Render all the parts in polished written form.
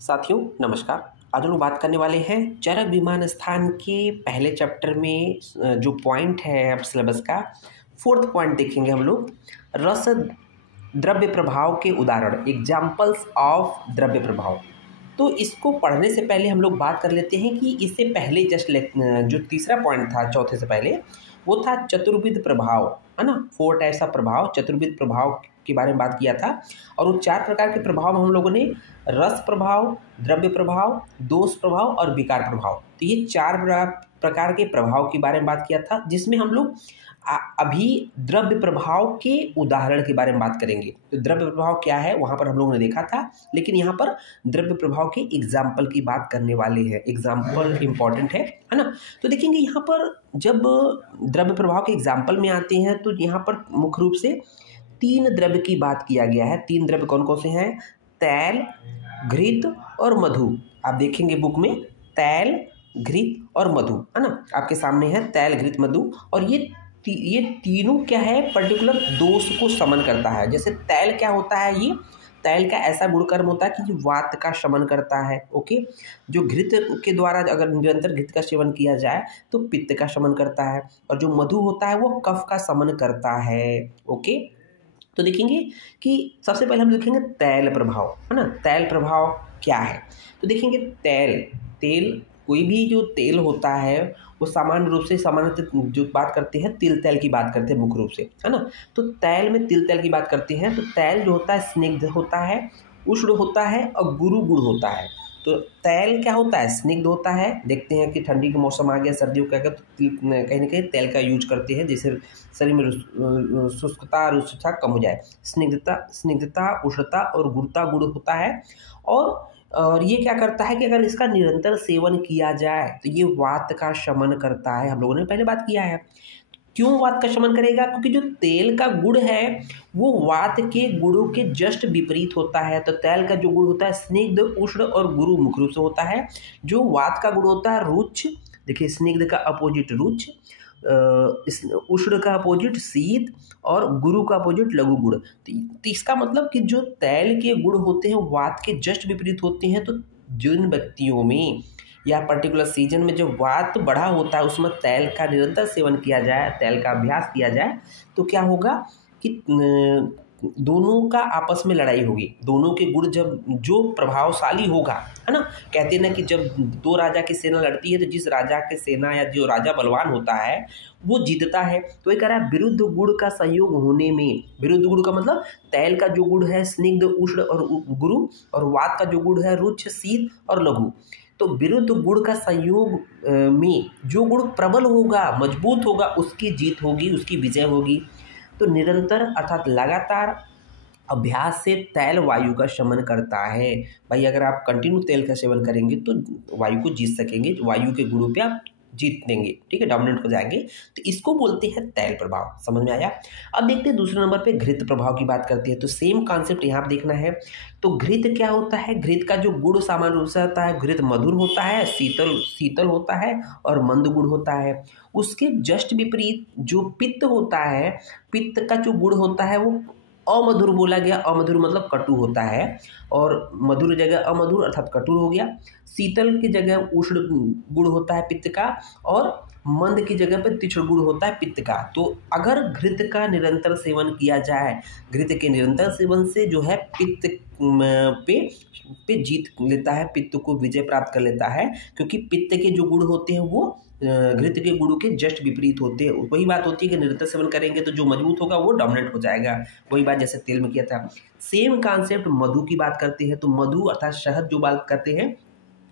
साथियों नमस्कार। आज हम लोग बात करने वाले हैं चरक विमान स्थान के पहले चैप्टर में जो पॉइंट है अब सिलेबस का फोर्थ पॉइंट देखेंगे हम लोग। रस द्रव्य प्रभाव के उदाहरण, एग्जाम्पल्स ऑफ द्रव्य प्रभाव। तो इसको पढ़ने से पहले हम लोग बात कर लेते हैं कि इससे पहले जो तीसरा पॉइंट था चौथे से पहले, वो था चतुर्विध प्रभाव, है ना। 4 टाइप्स ऑफ प्रभाव, चतुर्विध प्रभाव के बारे में बात किया था। और वो 4 प्रकार के प्रभाव हम लोगों ने रस प्रभाव, द्रव्य प्रभाव, दोष प्रभाव और विकार प्रभाव, तो ये 4 प्रकार के प्रभाव के बारे में बात किया था, जिसमें हम लोग अभी द्रव्य प्रभाव के उदाहरण के बारे में बात करेंगे। तो द्रव्य प्रभाव क्या है वहाँ पर हम लोगों ने देखा था, लेकिन यहाँ पर द्रव्य प्रभाव के एग्जाम्पल की बात करने वाले हैं। एग्जाम्पल इम्पॉर्टेंट है ना। तो देखेंगे यहाँ पर जब द्रव्य प्रभाव के एग्जाम्पल में आते हैं तो यहाँ पर मुख्य रूप से 3 द्रव्य की बात किया गया है। 3 द्रव्य कौन कौन से हैं? तैल, घृत और मधु। आप देखेंगे बुक में तैल, घृत और मधु, है ना। आपके सामने है तैल, घृत, मधु। और ये तीनों क्या है, पर्टिकुलर दोष को शमन करता है। जैसे तैल क्या होता है, ये तैल का ऐसा गुणकर्म होता है कि वात का शमन करता है। ओके। जो घृत के द्वारा अगर निरंतर घृत का सेवन किया जाए तो पित्त का शमन करता है। और जो मधु होता है वो कफ का शमन करता है। ओके। तो देखेंगे कि सबसे पहले हम देखेंगे तैल प्रभाव, है ना। तैल प्रभाव क्या है तो देखेंगे तेल कोई भी जो तेल होता है वो सामान्य रूप से सामान्यतः जो बात करते हैं तिल तेल की बात करते हैं मुख्य रूप से, है ना। तो तैल में तिल तेल की बात करते हैं। तो तैल जो होता है स्निग्ध होता है, उष्ण होता है और गुरु गुड़ होता है। तो तैल क्या होता है? स्निग्ध होता है। देखते हैं कि ठंडी का मौसम आ गया, सर्दियों का तो कहीं ना कहीं तेल का यूज करते हैं जिससे शरीर में शुष्कता रुष्टता कम हो जाए। स्निग्धता, उष्णता और गुड़ता गुड़ होता है। और ये क्या करता है कि अगर इसका निरंतर सेवन किया जाए तो ये वात का शमन करता है। हम लोगों ने पहले बात किया है। क्यों वात का शमन करेगा? क्योंकि जो तेल का गुण है वो वात के गुणों के जस्ट विपरीत होता है। तो तेल का जो गुण होता है स्निग्ध, उष्ण और गुरु मुख्य रूप से होता है। जो वात का गुण होता है रुच्छ, देखिए स्निग्ध का अपोजिट रुच्छ, उष्ण का अपोजिट शीत और गुरु का अपोजिट लघु गुण। तो इसका मतलब कि जो तैल के गुण होते हैं वात के जस्ट विपरीत होते हैं। तो जिन व्यक्तियों में या पर्टिकुलर सीजन में जो वात बढ़ा होता है उसमें तैल का निरंतर सेवन किया जाए, तैल का अभ्यास किया जाए, तो क्या होगा कि दोनों का आपस में लड़ाई होगी। दोनों के गुण जब जो प्रभावशाली होगा, है ना। कहते हैं ना कि जब 2 राजा की सेना लड़ती है तो जिस राजा की सेना या जो राजा बलवान होता है वो जीतता है। तो ये कह रहा है विरुद्ध गुण का सहयोग होने में। विरुद्ध गुण का मतलब तैल का जो गुण है स्निग्ध, उष्ण और गुरु, और वात का जो गुण है रुच्छ, शीत और लघु। तो विरुद्ध गुण का संयोग में जो गुण प्रबल होगा, मजबूत होगा, उसकी जीत होगी, उसकी विजय होगी। तो निरंतर अर्थात लगातार अभ्यास से तैल वायु का शमन करता है। भाई अगर आप कंटिन्यू तेल का सेवन करेंगे तो वायु को जीत सकेंगे, वायु के गुणों पे आप जीत देंगे, ठीक है, डोमिनेंट हो जाएंगे। तो इसको बोलते हैं तैल प्रभाव। समझ में आया। अब देखते हैं दूसरे नंबर पे घृत प्रभाव की बात करते हैं। तो सेम कॉन्सेप्ट यहाँ पे देखना है। तो घृत क्या होता है? घृत का जो गुण सामान्य रूप से होता है, घृत मधुर होता है, शीतल होता है और मंद गुण होता है। उसके जस्ट विपरीत जो पित्त होता है, पित्त का जो गुण होता है वो अमधुर बोला गया। अमधुर मतलब कटु होता है, और मधुर जगह अमधुर अर्थात कटु हो गया। शीतल की जगह उष्ण गुण होता है पित्त का, और मंद की जगह पे तीक्ष्ण गुण होता है पित्त का। तो अगर घृत का निरंतर सेवन किया जाए, घृत के निरंतर सेवन से जो है पित्त पे जीत लेता है, पित्त को विजय प्राप्त कर लेता है। क्योंकि पित्त के जो गुण होते हैं वो घृत के गुणों के जस्ट विपरीत होते हैं। वही बात होती है कि निरंतर सेवन करेंगे तो जो मजबूत होगा वो डोमिनेंट हो जाएगा। वही बात जैसे तेल में किया था। सेम कॉन्सेप्ट मधु की बात करते हैं। तो मधु अर्थात शहद जो बात करते हैं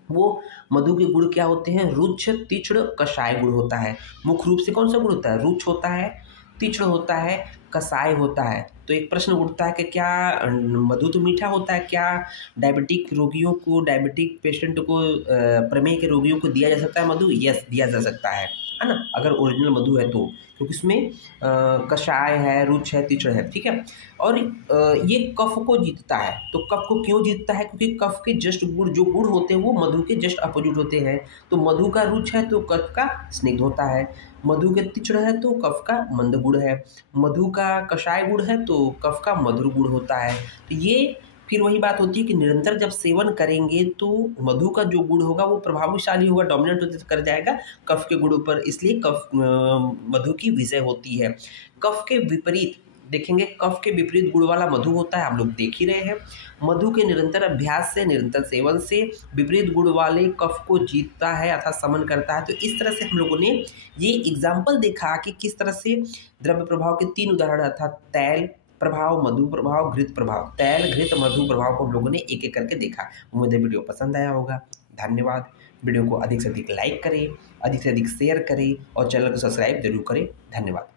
वो मधु के गुण क्या होते हैं? रुच्छ, तीक्ष्ण, कषाय गुण होता है। मुख्य रूप से कौन सा गुण होता है? रुच्छ होता है, तीक्ष्ण होता है, कषाय होता है। तो एक प्रश्न उठता है कि क्या मधु तो मीठा होता है, क्या डायबिटिक रोगियों को, डायबिटिक पेशेंट को, प्रमेह के रोगियों को दिया जा सकता है मधु? यस, दिया जा सकता है ना। अगर ओरिजिनल मधु है तो, क्योंकि इसमें कषाय है, रुच्छ है, तीक्ष्ण है, ठीक है। और ये कफ को जीतता है। तो कफ को क्यों जीतता है? क्योंकि कफ के जस्ट गुण जो गुण होते हैं वो मधु के जस्ट अपोजिट होते हैं। तो मधु का रुच्छ है तो कफ का स्निग्ध होता है, मधु के तीक्ष्ण है तो कफ का मंद गुण है, मधु का कषाय गुण है तो कफ का मधुर गुण होता है। तो ये फिर वही बात होती है कि निरंतर जब सेवन करेंगे तो मधु का जो गुण होगा वो प्रभावशाली होगा, डोमिनेट कर जाएगा कफ के गुणों पर, इसलिए कफ मधु की विजय होती है। कफ के विपरीत देखेंगे, कफ के विपरीत गुण वाला मधु होता है, आप लोग देख ही रहे हैं। मधु के निरंतर अभ्यास से, निरंतर सेवन से विपरीत गुण वाले कफ को जीतता है अर्थात समन करता है। तो इस तरह से हम लोगों ने ये एग्जाम्पल देखा कि किस तरह से द्रव्य प्रभाव के 3 उदाहरण अर्थात तैल प्रभाव, मधु प्रभाव, घृत प्रभाव, तैल, घृत, मधु प्रभाव को हम लोगों ने एक एक करके देखा। उम्मीद है वीडियो पसंद आया होगा। धन्यवाद। वीडियो को अधिक से अधिक लाइक करें, अधिक से अधिक शेयर करें और चैनल को सब्सक्राइब जरूर करें। धन्यवाद।